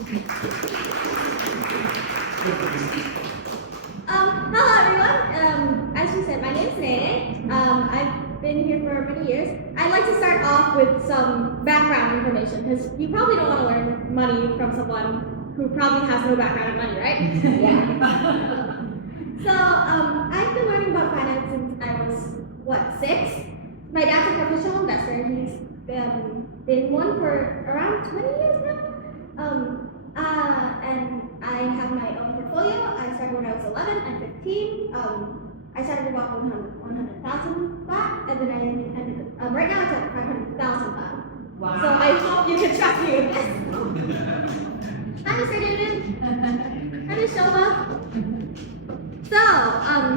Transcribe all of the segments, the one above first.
Hello everyone. As you said, my name is Nene. I've been here for many years. I'd like to start off with some background information because you probably don't want to learn money from someone who probably has no background in money, right? Yeah. So I've been learning about finance since I was 6. My dad's a professional investor, and he's been one for around 20 years now. And I have my own portfolio. I started when I was 11 and 15. I started with about 100,000 baht, and then I ended right now it's at 500,000 baht. Wow. So I hope you can trust me with this. Hi, Mr. Newman. Hi, Ms. Shova. So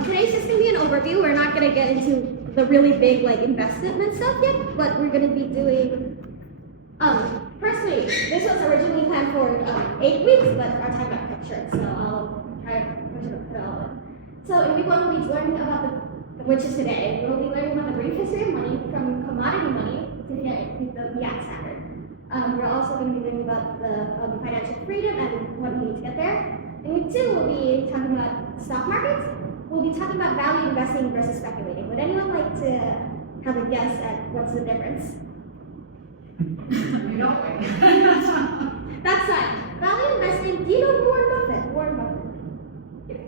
today's just gonna be an overview. We're not gonna get into the really big investment stuff yet, but we're gonna be doing first week. This was originally planned for 8 weeks, but our time got cut short, so I'll try to push it up to all of it. So in week 1, we'll be learning about which is today. We'll be learning about the brief history of money from commodity money to the fiat standard. We're also going to be learning about the financial freedom and what we need to get there. In week 2, we'll be talking about stock markets. We'll be talking about value investing versus speculating. Would anyone like to have a guess at what's the difference? You know what? That's right. Value investing. Do you know Warren Buffett? Warren Buffett. Yes.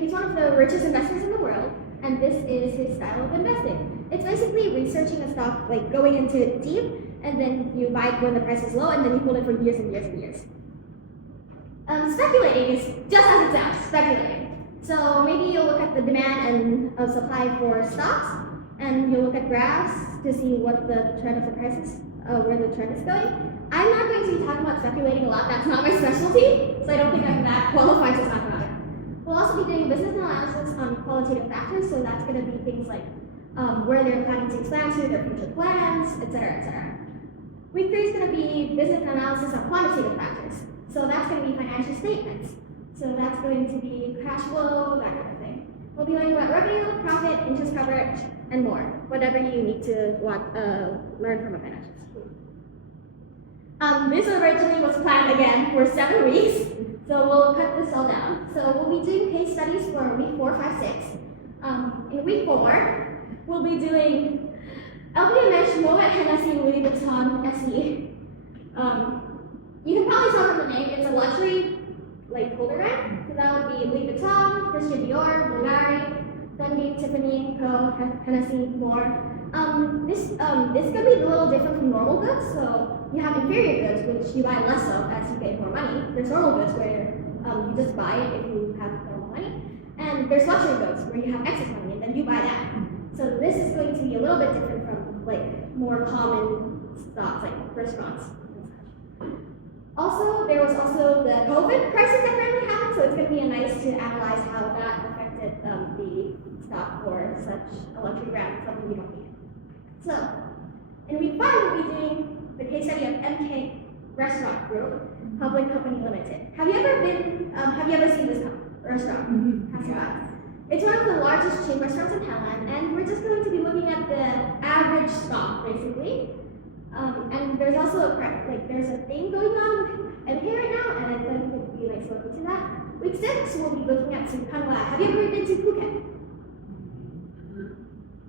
He's one of the richest investors in the world, and this is his style of investing. It's basically researching a stock, going into it deep, and then you buy it when the price is low, and then you hold it for years and years and years. Speculating is just as it sounds, speculating. So maybe you'll look at the demand and supply for stocks, and you'll look at graphs to see what the trend of the prices, where the trend is going. I'm not going to be talking about speculating a lot. That's not my specialty, so I don't think I'm that qualified to talk about it. We'll also be doing business analysis on qualitative factors, so that's going to be things like where they're planning to expand to, their future plans, etc., etc. Week 3 is going to be business analysis on quantitative factors, so that's going to be financial statements. So that's going to be cash flow, that kind of thing. We'll be learning about revenue, profit, interest coverage, and more, whatever you need to learn from a financial school. This originally was planned again for 7 weeks, so we'll cut this all down. So we'll be doing case studies for week 4, 5, 6. In week 4, we'll be doing LVMH, Moet Hennessy, Louis Vuitton, SE. You can probably tell from the name, it's a luxury holder brand. So that would be Louis Vuitton, Christian Dior, Bulgari, Fendi, Tiffany, Co, Hennessy, more. This is going to be a little different from normal goods. So you have inferior goods, which you buy less of as you get more money. There's normal goods where you just buy it if you have normal money. And there's luxury goods where you have excess money and then you buy that. So this is going to be a little bit different from more common stocks like restaurants and such. Also, there was also the COVID crisis that currently happened, so it's going to be nice to analyze how that affected the stock for such a luxury brand, something you don't need. So, in week 5, we'll be doing the case study of MK Restaurant Group, Public Company Limited. Have you ever seen this restaurant? Mm-hmm. It's one of the largest chain restaurants in Thailand, and we're just going to be looking at the average stock, basically. And there's also there's a thing going on with MK right now, and I think it would be nice to look into that. Week 6, we'll be looking at Supanwa. Have you ever been to Phuket?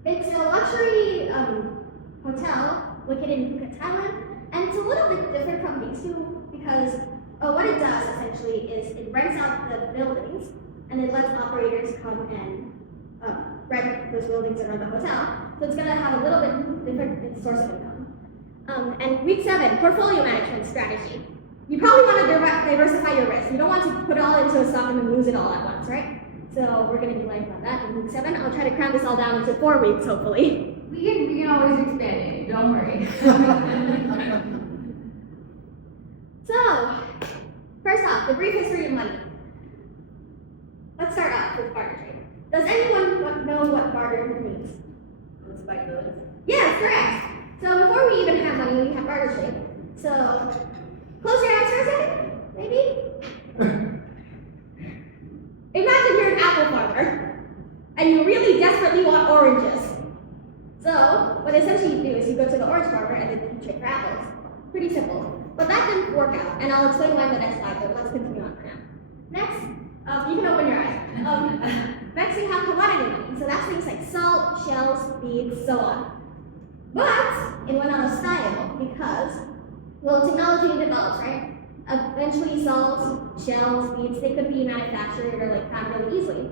It's a luxury hotel located in Phuket, Thailand, and it's a little bit different from these two because what it does essentially is it rents out the buildings and it lets operators come and rent those buildings around the hotel. So it's going to have a little bit different source of income. And week 7, portfolio management strategy. You probably want to diversify your risk. You don't want to put it all into a stock and then lose it all at once, right? So we're going to be learning about that in week 7. I'll try to cram this all down into 4 weeks, hopefully. We can always expand it. Don't worry. So, first off, the brief history of money. Let's start off with barter trade. Does anyone know what barter means? Let's buy goods. Yes, correct. So before we even have money, we have barter trade. So, close your eyes for a second, maybe? Imagine you're an apple farmer, and you really desperately want oranges. So, what essentially you do is you go to the orange farmer and then you trade for apples. Pretty simple. But that didn't work out, and I'll explain why in the next slide, but let's continue on for now. Next, you can open your eyes. Next, you have commodity money. So that's things like salt, shells, beads, so on. But it went out of style because, well, technology develops, right? Eventually, salt, shells, beads, they could be manufactured or like found really easily.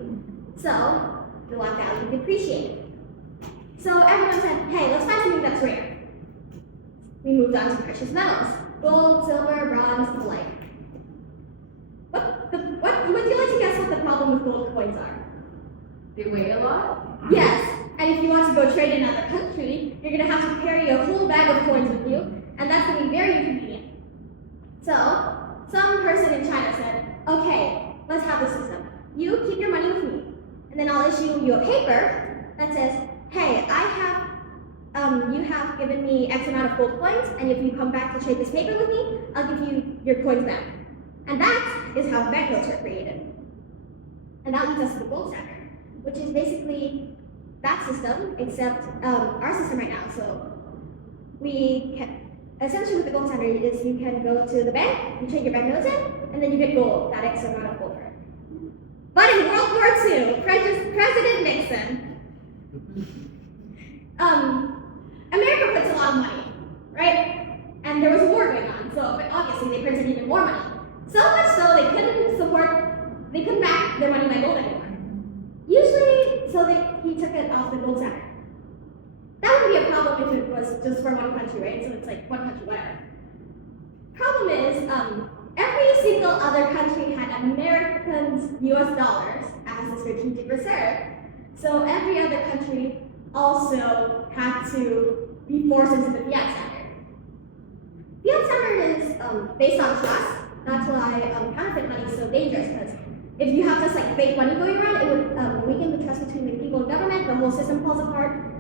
So the value depreciated. So everyone said, hey, let's find something that's rare. We moved on to precious metals, gold, silver, bronze, and the like. Would you like to guess what the problem with gold coins are? They weigh a lot? Yes, and if you want to go trade in another country, you're going to have to carry a whole bag of coins with you, and that's going to be very inconvenient. So, some person in China said, okay, let's have the system. You keep your money with me, and then I'll issue you a paper that says, hey, you have given me X amount of gold coins, and if you come back to trade this paper with me, I'll give you your coins back. And that is how banknotes are created. And that leads us to the gold standard, which is basically that system, except our system right now. So we can, essentially with the gold standard is you can go to the bank, you trade your banknotes in, and then you get gold, that X amount of gold for it. But in World War II, President Nixon, America prints a lot of money, right? And there was a war going on, so obviously they printed even more money. So much so they couldn't back their money by gold anymore. Usually, he took it off the gold standard. That would be a problem if it was just for one country, right? So it's like one country, whatever. Problem is, every single other country had Americans' US dollars as a strategic reserve. So every other country also had to be forced into the fiat standard. Fiat standard is based on trust. That's why counterfeit money is so dangerous, because if you have just like fake money going around, it would weaken the trust between the people and government, the whole system falls apart,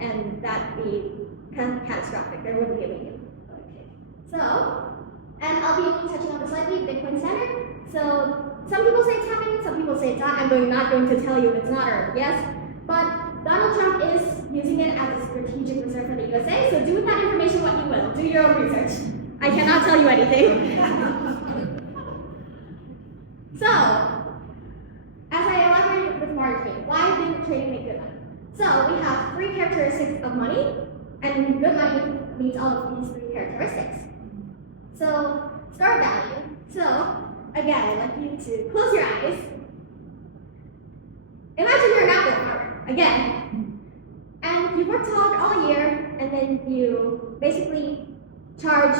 and that'd be kind of catastrophic. There wouldn't be a medium. Okay. So, and I'll be touching on this slightly, Bitcoin standard. So, some people say it's happening, some people say it's not. I'm not going to tell you it's not or yes, but Donald Trump is using it as a strategic reserve for the USA, so do with that information what you will. Do your own research. I cannot tell you anything. So, as I elaborated with marketing, why didn't trading make good money? So, we have 3 characteristics of money, and good money meets all of these 3 characteristics. So, store value. So, again, I'd like you to close your eyes. Imagine you're an apple farmer, again, and you've worked hard all year, and then you basically charge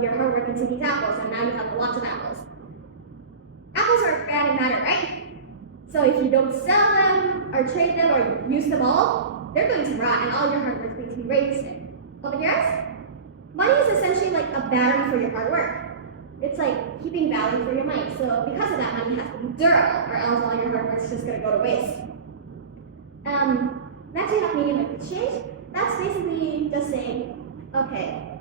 your hard work into these apples, and now you have lots of apples. Apples are organic matter, right? So if you don't sell them, or trade them, or use them all, they're going to rot, and all your hard work is going to be wasted. Open your eyes. Money is essentially like a battery for your hard work. It's like keeping value for your money. So because of that, money has to be durable, or else all your hard work is just going to go to waste. Next, we have medium of exchange. That's basically just saying, okay,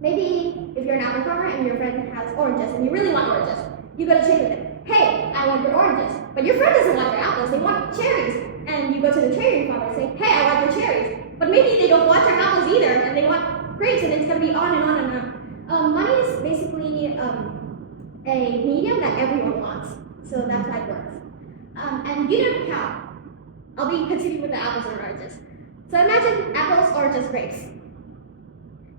maybe if you're an apple farmer and your friend has oranges and you really want oranges, you go to trade with him. Hey, I want your oranges. But your friend doesn't want your apples, they want cherries. And you go to the cherry farmer and say, hey, I want your cherries. But maybe they don't want your apples either, and they want grapes, and it's going to be on and on and on. Money is basically a medium that everyone wants. So that's how it works. And unit of account. I'll be continuing with the apples and oranges. So imagine apples, oranges, grapes.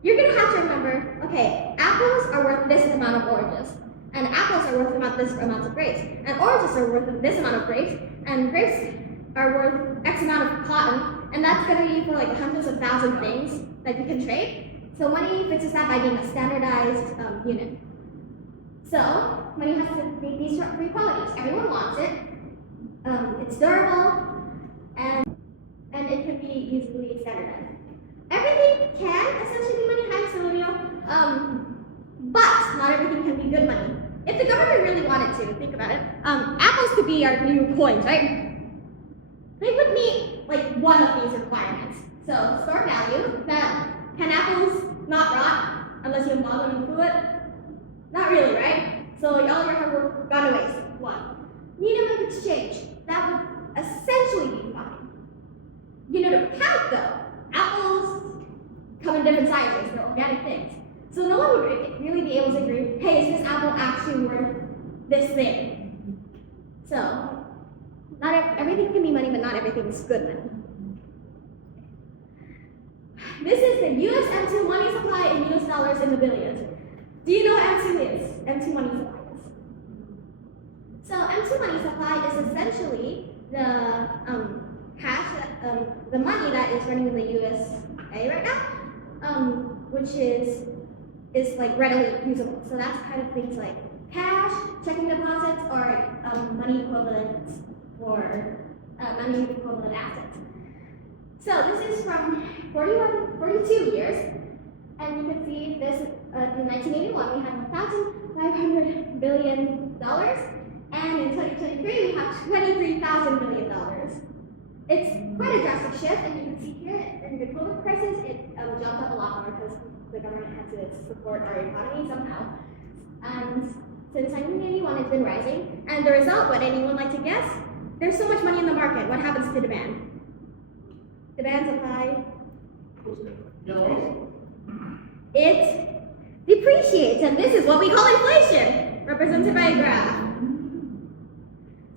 You're going to have to remember, okay, apples are worth this amount of oranges, and apples are worth this amount of grapes, and oranges are worth this amount of grapes, and grapes are worth X amount of cotton, and that's going to be for like hundreds of thousands of things that you can trade. So money fixes that by being a standardized unit. So money has to meet these 3 qualities. Everyone wants it, it's durable, and it can be easily standardized. Everything can essentially be money, but not everything can be good money. If the government really wanted to, think about it, apples could be our new coins, right? They would meet like one of these requirements. So store value, that can apples not rot unless you involve them in fluid? Not really, right? So all your hard work gone to waste. 1. Medium of exchange, that would essentially be fine. Unit of account though, apples come in different sizes, they're organic things. So no one would really be able to agree, hey, is this apple actually worth this thing? So, everything can be money, but not everything is good money. This is the US M2 money supply in US dollars in the billions. Do you know what M2 is? M2 money supply is. So M2 money supply is essentially the cash, the money that is running in the USA right now, which is like readily usable. So that's kind of things like cash, checking deposits, or money equivalents or money equivalent assets. So this is from 42 years, and you can see this in 1981 we had $1,500 billion, and in 2023 we have $23,000 billion. It's quite a drastic shift, and you can see here in the COVID crisis it jumped up a lot more because the government had to support our economy somehow. And since 1981 it's been rising, and the result, would anyone like to guess? There's so much money in the market. What happens to demand? Demand, supply? No. It depreciates, and this is what we call inflation, represented by a graph.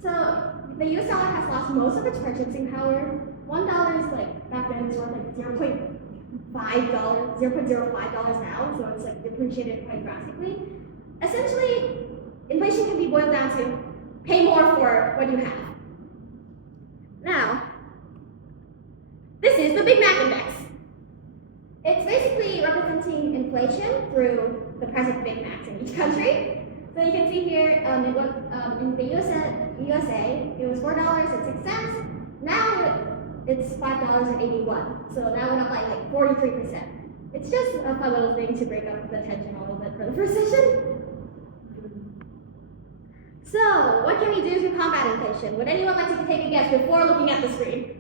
So the US dollar has lost most of its purchasing power. $1 is like back then it's worth like $0.05 now, so it's like depreciated quite drastically. Essentially, inflation can be boiled down to pay more for what you have. Now, this is the Big Mac Index. It's basically representing inflation through the price of Big Macs in each country. So you can see here, in the USA, it was $4.06. Now it's $5.81. So that went up by like 43%. It's just a fun little thing to break up the tension a little bit for the first session. So, what can we do to combat inflation? Would anyone like to take a guess before looking at the screen?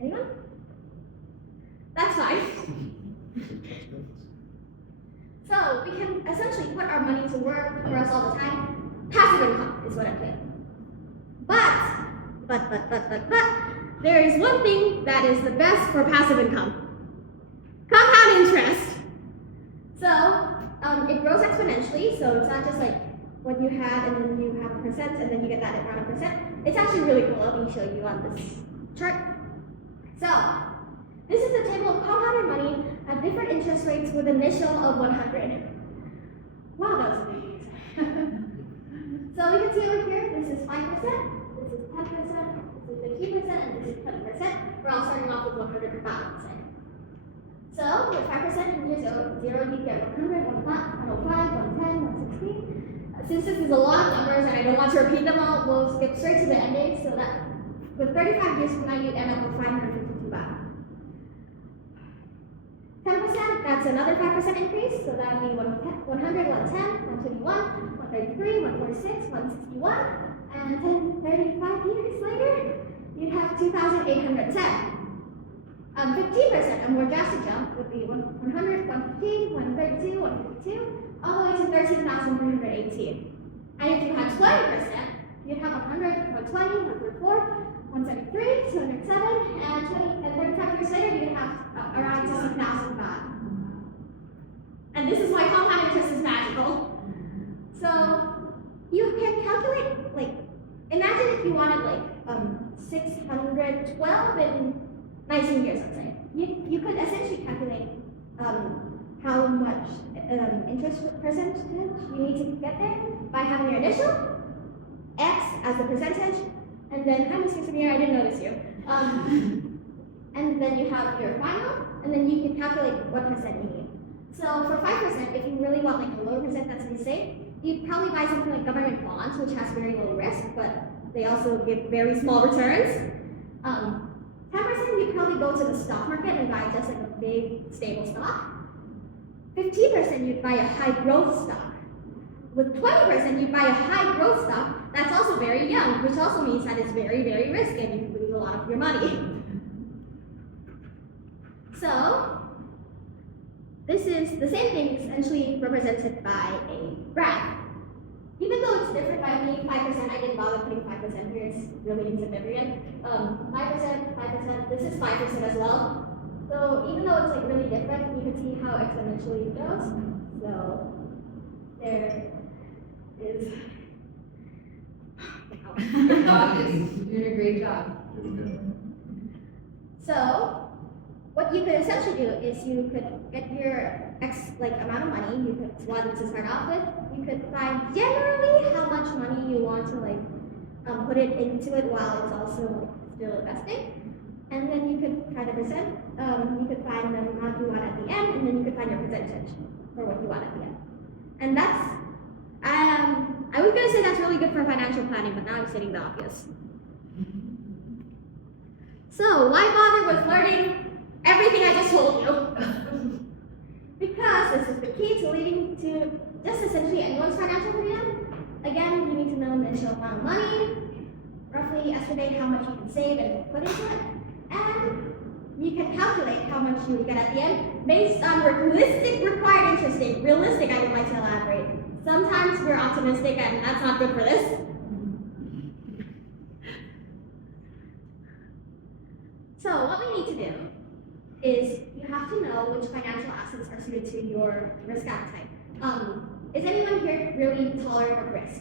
Anyone? That's fine. So, we can essentially put our money to work for us all the time. Passive income is what I'm saying. But, there is one thing that is the best for passive income. Compound interest. So, it grows exponentially, so it's not just like what you have and then you have a percent and then you get that amount of percent. It's actually really cool. Let me show you on this chart. So, this is a table of compounded money at different interest rates with an initial of 100. Wow, that was a big answer. So we can see over here, this is 5%, this is 10%, this is 15%, and this is 20%. We're all starting off with 100 pounds. So, with 5% in year 0, you get 100, 105, 110, 116. Since this is a lot of numbers and I don't want to repeat them all, we'll skip straight to the ending so that with 35 years from now, you'd end up with 552 baht. 10%, that's another 5% increase, so that would be 100, 110, 121, 133, 146, 161, and then 35 years later, you'd have 2,810. 15%, a more drastic jump, would be 100, 115, 132, 152, all the way to 13,318. And if you had 20%, you'd have 100, 120, 134, 173, 207, and 35 years later, you'd have around 60,000 baht. And this is why compound interest is magical. So you can calculate, like, imagine if you wanted like 612 in 19 years, let's say. You could essentially calculate how much interest percentage you need to get there by having your initial, x as the percentage, and then, hi Ms. Samir, I didn't notice you. And then you have your final, and then you can calculate what percent you need. So for 5%, if you really want like a lower percent that's to be safe, you'd probably buy something like government bonds, which has very low risk, but they also give very small returns. 10%, you'd probably go to the stock market and buy just like a big, stable stock. 15%, you'd buy a high growth stock. With 20%, you'd buy a high growth stock that's also very young, which also means that it's very, very risky and you can lose a lot of your money. So, this is the same thing essentially represented by a graph. Even though it's different by me, 5%, I didn't bother putting 5% here, it's really insignificant. 5%, this is 5% as well. So even though it's like really different, you can see how exponentially it goes. So there is. Bob is doing a great job. So what you could essentially do is you could get your amount of money you could want to start off with. You could find generally how much money you want to put it into it while it's also still investing. And then you could find the percent. You could find the amount you want at the end, and then you could find your percentage for what you want at the end. And that's I was gonna say that's really good for financial planning, but now I'm stating the obvious. So why bother with learning everything I just told you? Because this is the key to leading to just essentially anyone's financial freedom. Again, you need to know the initial amount of money, roughly estimate how much you can save and put into it, and you can calculate how much you will get at the end based on realistic required interest rate. Realistic, I would like to elaborate. Sometimes we're optimistic, and that's not good for this. So what we need to do is you have to know which financial assets are suited to your risk appetite. Is anyone here really tolerant of risk?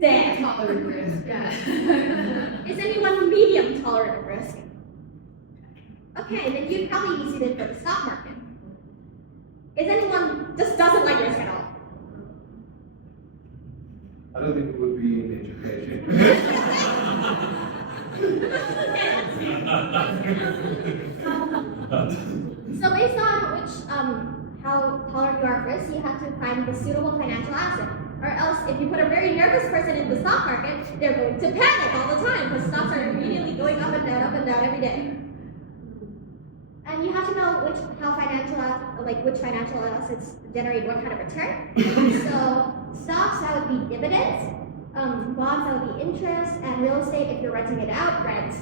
Damn. Tolerant risk, yeah. Is anyone medium tolerant of risk? Okay, then you'd probably be suited for the stock market. Is anyone just doesn't like risk at all? I don't think it would be in education. So based on which how tolerant you are of risk, you have to find the suitable financial asset. Or else, if you put a very nervous person in the stock market, they're going to panic all the time because stocks are immediately going up and down every day. And you have to know which financial assets generate what kind of return. So stocks, that would be dividends. Bonds, that would be interest, and real estate, if you're renting it out, rent.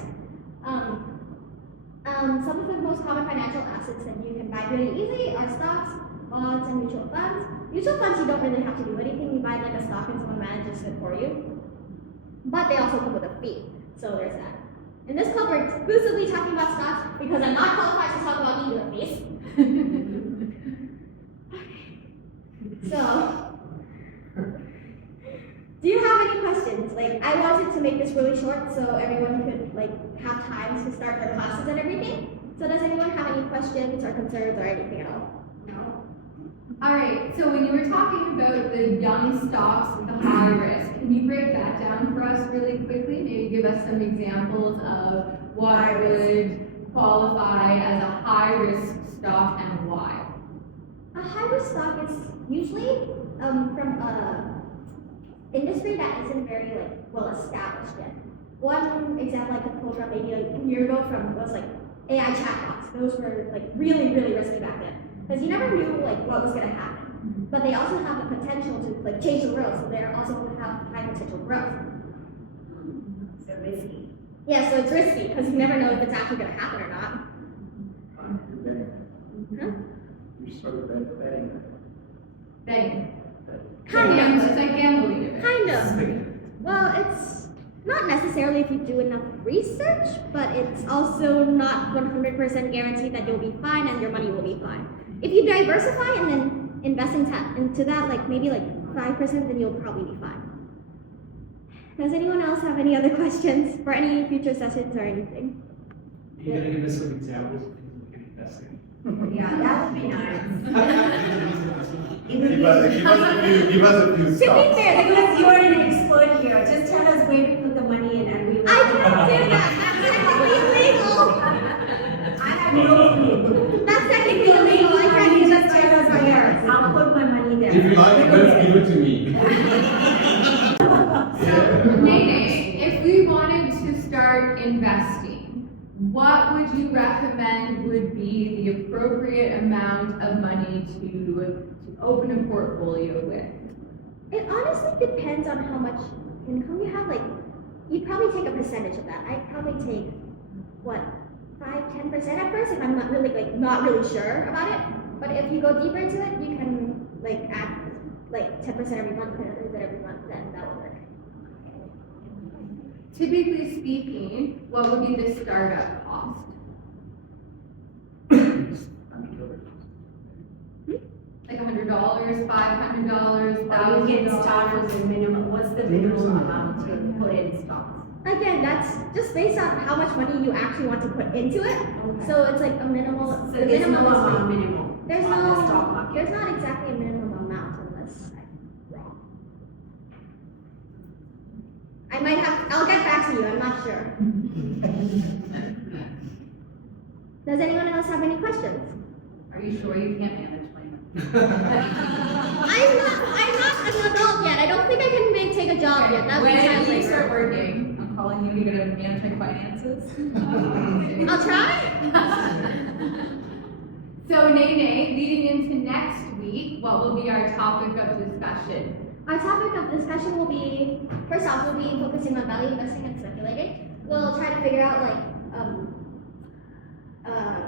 Some of the most common financial assets that you can buy really easily are stocks, bonds, and mutual funds. Mutual funds, you don't really have to do anything. You buy like a stock and someone manages it for you. But they also come with a fee, so there's that. In this club, we're exclusively talking about stocks because I'm not qualified to talk about either of these. So, do you have any questions? I wanted to make this really short so everyone could have time to start their classes and everything. So does anyone have any questions or concerns or anything at all? No. All right, so when you were talking about the young stocks with the high risk, can you break that down for us really quickly? Maybe give us some examples of what would qualify as a high risk stock and why. A high risk stock is usually from a industry that isn't very well established yet. One example I could pull from maybe a year ago was AI chatbots. Those were really, really risky back then. Because you never knew what was gonna happen. But they also have the potential to change the world, so they also have high potential growth. So risky. Yeah, so it's risky because you never know if it's actually gonna happen or not. Huh? You're sort of betting. Betting. Kind of. It's like gambling. a bit. Kind of. Well, it's not necessarily if you do enough research, but it's also not 100% guaranteed that you'll be fine and your money will be fine. If you diversify and then invest into that, maybe 5%, then you'll probably be fine. Does anyone else have any other questions for any future sessions or anything? Are you going to give us some examples of things we can invest in? Yeah, that would be nice. Give us a few To be stocks. fair, Because you're an expert here, just tell us where to put the money in and we will. I can't do that. That's technically illegal. I have no clue. That's technically illegal. I can't You do just that. tell us where. I'll put my money there. If you like, let's give it to me. Nene, if we wanted to start investing, what would you recommend would be the appropriate amount of money to open a portfolio with? It honestly depends on how much income you have. You'd probably take a percentage of that. I'd probably take 5-10% at first if I'm not really sure about it. But if you go deeper into it, you can add 10% every month, 10% every month, then that will work. typically speaking, what would be the startup cost? Like $100, $500, Or you get stock $1,000? with the minimum, what's the minimum amount to put in stocks? Again, that's just based on how much money you actually want to put into it. Okay. So it's like a minimal. So the there's minimum no is like, minimum there's on the stock no. market. There's not exactly a minimum amount unless I'm wrong. I might have. I'll get back to you. I'm not sure. Does anyone else have any questions? Are you sure you can't manage finance? I'm not an adult yet. I don't think I can take a job yet. That would be child When you start labor. working, I'm calling you, you're gonna manage my finances. I'll try. So Nene, leading into next week, what will be our topic of discussion? Our topic of discussion will be, first off, we'll be focusing on value investing and speculating. We'll try to figure out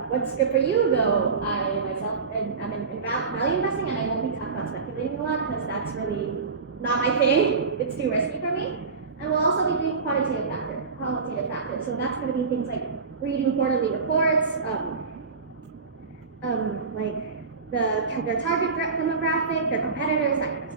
what's good for you, though I myself am in value investing and I won't be talking about speculating a lot because that's really not my thing. It's too risky for me. And we'll also be doing qualitative factors. So that's going to be things like reading quarterly reports, like their target demographic, their competitors, that kind of stuff.